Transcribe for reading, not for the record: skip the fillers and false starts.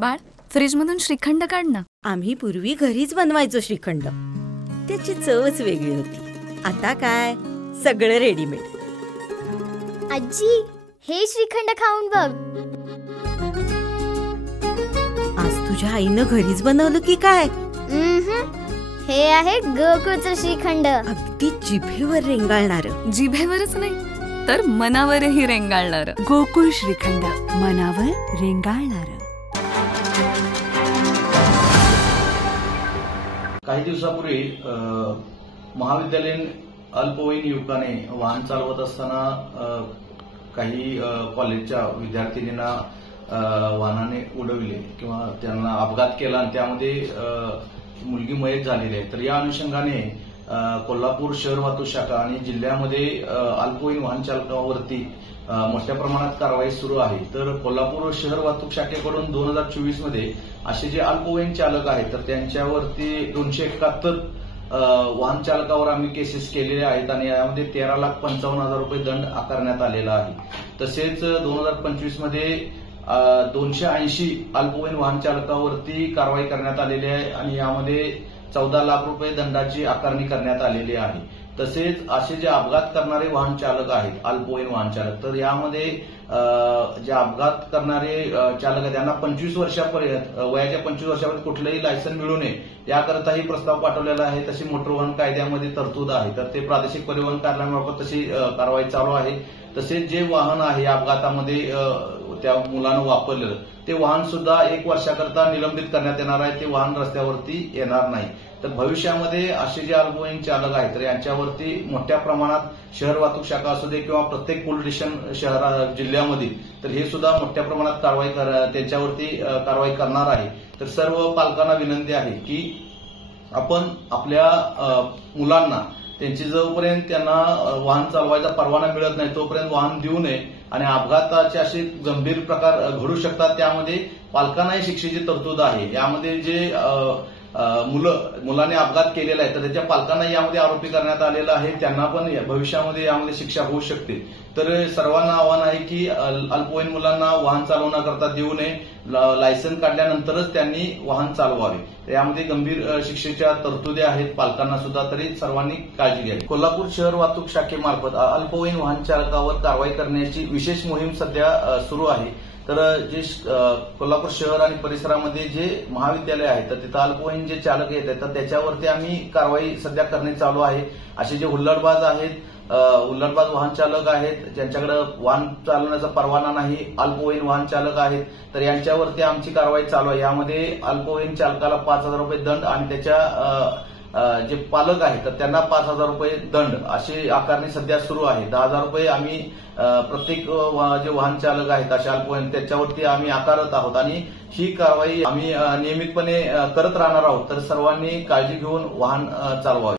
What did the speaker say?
बाळ, फ्रीजमधून श्रीखंड काढ ना. आम्ही पूर्वी घरीच बनवायचो श्रीखंड. त्याची चवच वेगळी होती. आता काय सगळं रेडीमेड. आजी, हे श्रीखंड खाऊन बघ. आज तुझ्या आईनं घरीच बनवलं की काय? हे आहे गोकुळचं श्रीखंड. अगदी जिभेवर रेंगाळणार. जिभेवरच नाही तर मनावरही रेंगाळणार. गोकुळ श्रीखंड, मनावर रेंगाळणार. काही दिवसापूर्वी महाविद्यालयीन अल्पवयीन युवकाने वाहन चालवत असताना काही कॉलेजच्या विद्यार्थिनींना वाहनाने उडविले किंवा त्यांना अपघात केला आणि त्यामध्ये मुलगी मयत झालेली आहे. तर या अनुषंगाने कोल्हापूर शहर वाहतूक शाखा आणि जिल्ह्यामध्ये अल्पवयीन वाहन चालकावरती मोठ्या प्रमाणात कारवाई सुरू आहे. तर कोल्हापूर शहर वाहतूक शाखेकडून 2024 मध्ये असे जे अल्पवयीन चालक आहेत तर त्यांच्यावरती 271 वाहन चालकावर आम्ही केसेस केलेले आहेत आणि यामध्ये 13,55,000 रुपये दंड आकारण्यात आलेला आहे. तसेच 2025 मध्ये 280 अल्पवयीन वाहन चालकावरती कारवाई करण्यात आलेली आहे आणि यामध्ये 14 लाख रुपये दंडाची आकारणी करण्यात आलेली आहे. तसेच असे जे अपघात करणारे वाहन चालक आहेत अल्पवयीन वाहन चालक, तर यामध्ये जे अपघात करणारे चालक आहेत त्यांना 25 वर्षापर्यंत वयाच्या 25 वर्षापर्यंत कुठलंही लायसन मिळू नये याकरताही प्रस्ताव पाठवलेला आहे. तशी मोटर वाहन कायद्यामध्ये तरतूद आहे. तर ते प्रादेशिक परिवहन कार्यालयामार्फत तशी कारवाई चालू आहे. तसेच जे वाहन आहे अपघातामध्ये त्या मुलानं वापरलेलं ते वाहन सुद्धा 1 वर्षाकरता निलंबित करण्यात येणार आहे. ते वाहन रस्त्यावरती येणार नाही. तर भविष्यामध्ये असे जे अल्पवयीन चालक आहेत तर यांच्यावरती मोठ्या प्रमाणात शहर वाहतूक शाखा असू दे किंवा प्रत्येक पोलीस स्टेशन जिल्ह्यामध्ये तर हे सुद्धा मोठ्या प्रमाणात त्यांच्यावरती कारवाई करणार आहे. तर सर्व पालकांना विनंती आहे की आपण आपल्या मुलांना त्यांची जोपर्यंत त्यांना वाहन चालवायचा परवाना मिळत नाही तोपर्यंत वाहन देऊ नये आणि अपघाताचे असे गंभीर प्रकार घडू शकतात त्यामध्ये पालकांनाही शिक्षेची तरतूद आहे. यामध्ये जे मुलाने अपघात केलेला आहे तर त्याच्या पालकांना यामध्ये आरोपी करण्यात आलेला आहे. त्यांना पण भविष्यामध्ये यामध्ये शिक्षा होऊ शकते. तर सर्वांना आव्हान आहे की अल्पवयीन मुलांना वाहन चालवण्याकरता देऊ नये. लायसन काढल्यानंतरच त्यांनी वाहन चालवावे. यामध्ये गंभीर शिक्षेच्या तरतुदी आहेत पालकांना सुद्धा. तरी सर्वांनी काळजी घ्यावी. कोल्हापूर शहर वाहतूक शाखेमार्फत अल्पवयीन वाहन चालकावर कारवाई करण्याची विशेष मोहीम सध्या सुरू आहे. तर जे कोल्हापूर शहर आणि परिसरामध्ये जे महाविद्यालय आहे तर तिथं अल्पवयीन जे चालक येत आहेत तर त्याच्यावरती आम्ही कारवाई सध्या करणे चालू आहे. असे जे हुल्लडबाज आहेत, हुल्लडबाज वाहन चालक आहेत ज्यांच्याकडे वाहन चालवण्याचा परवाना नाही, अल्पवयीन वाहन चालक आहेत तर यांच्यावरती आमची कारवाई चालू आहे. यामध्ये अल्पवयीन चालकाला 5,000 रुपये दंड आणि त्याच्या जे पालक आहेत तर त्यांना 5,000 रुपये दंड अशी आकारणी सध्या सुरू आहे. 10,000 रुपये आम्ही प्रत्येक जे वाहन चालक आहेत अशा अल्पवयीन त्याच्यावरती आम्ही आकारत आहोत आणि ही कारवाई आम्ही नियमितपणे करत राहणार आहोत. तर सर्वांनी काळजी घेऊन वाहन चालवावे.